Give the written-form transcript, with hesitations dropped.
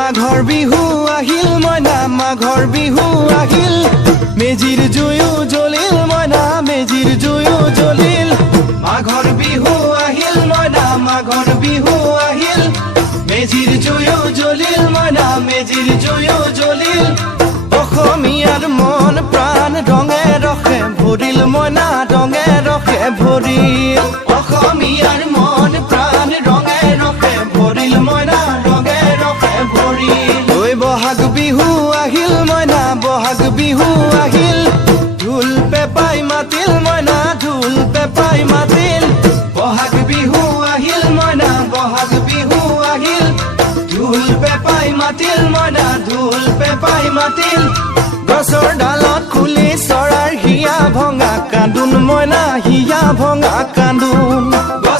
মাঘৰ বিহু আহিল মইনা মাঘৰ বিহু আহিল মেজিৰ জুয়ো জ্বলিল মইনা মেজিৰ জুয়ো জ্বলিল মাঘৰ বিহু আহিল মইনা মাঘৰ বিহু আহিল মেজিৰ জুয়ো জ্বলিল মইনা মেজিৰ জুয়ো জ্বলিল অসমীয়াৰ মন প্ৰাণ ৰঙে ৰখে ভৰিল মইনা ৰঙে ৰখে ভৰিল অসমীয়াৰ মন প্ৰাণ ৰঙে ৰখে ভৰিল মইনা ৰঙে ৰখে ভৰিল ঐ বহাগ বিহু আহিল মইনা বহাগ বিহু আহিল ঢোল পেপাই মাতিল মইনা ঢোল পেপাই মাতিল বহাগ বিহু আহিল মইনা বহাগ বিহু আহিল ঢোল পেপাই মাতিল মইনা ঢোল পেপাই মাতিল গছৰ ডালত খুলি চৰাৰ হিয়া ভঙা কান্দোন মইনা হিয়া ভঙা কান্দোন